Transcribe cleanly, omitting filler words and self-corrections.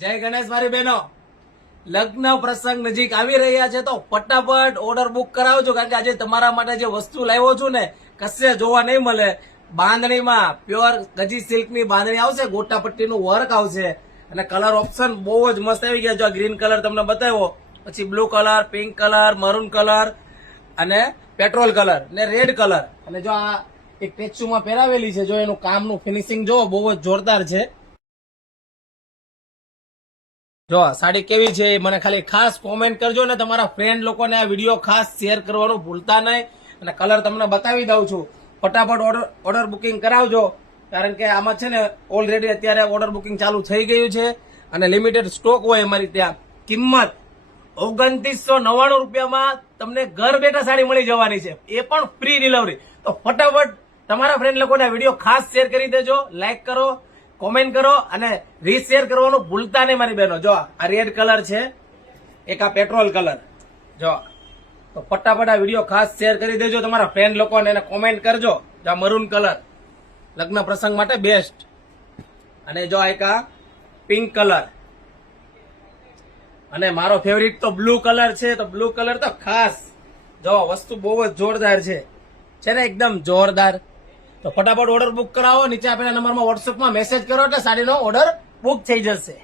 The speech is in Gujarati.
જય ગણેશ મારી બહેનો, લગ્ન પ્રસંગ નજીક આવી રહ્યા છે તો ફટાફટ ઓર્ડર બુક કરાવજો, કારણ કે આજે તમારા માટે જે વસ્તુ લાવ્યો છું ને કશે જોવા નહીં મળે. બાંધણીમાં પ્યોર ગજી સિલ્કની બાંધણી આવશે, ગોટા પટ્ટીનું વર્ક આવશે અને કલર ઓપ્શન બહુ જ મસ્ત આવી ગયા. જો ગ્રીન કલર તમને બતાવ્યો, પછી blue colour, pink colour, maroon colour અને પેટ્રોલ કલર ને રેડ કલર. અને જો આ એક ટેક્સુમાં પહેરાવેલી છે, જો એનું કામનું ફિનિશિંગ જો બહુ જ જોરદાર છે. જો સાડી કેવી છે મને ખાલી ખાસ કોમેન્ટ કરજો ને તમારા ફ્રેન્ડ લોકોને આ વિડીયો ખાસ શેર કરવાનું ભૂલતા નહીં. અને કલર તમને બતાવી દઉં છું, ફટાફટ ઓર્ડર બુકિંગ કરાવજો, કારણ કે આમાં છે ને ઓલરેડી અત્યારે ઓર્ડર બુકિંગ ચાલુ થઈ ગયું છે અને લિમિટેડ સ્ટોક હોય અમારી ત્યાં. કિંમત 2999 રૂપિયામાં તમને ઘર બેઠા સાડી મળી જવાની છે, એ પણ ફ્રી ડિલિવરી. તો ફટાફટ તમારા ફ્રેન્ડ લોકોને આ વિડીયો ખાસ શેર કરી દેજો, લાઈક કરો, કોમેન્ટ કરો અને રીશેર કરવાનું ભૂલતા નહીં મારી બહેનો. જો આ રેડ કલર છે, એક આ પેટ્રોલ કલર. જો તો ફટાફટ આ વિડીયો ખાસ શેર કરી દેજો તમારા ફ્રેન્ડ લોકોને અને કોમેન્ટ કરજો. જો આ મરૂન કલર લગ્ન પ્રસંગ માટે બેસ્ટ. અને જો એક આ પિંક કલર અને મારો ફેવરિટ તો બ્લુ કલર છે. તો બ્લુ કલર તો ખાસ જો વસ્તુ બહુ જ જોરદાર છે ને એકદમ જોરદાર. તો ફટાફટ ઓર્ડર બુક કરાવો, નીચે આપેલા નંબરમાં વોટ્સએપમાં મેસેજ કરો એટલે સાડીનો ઓર્ડર બુક થઈ જશે.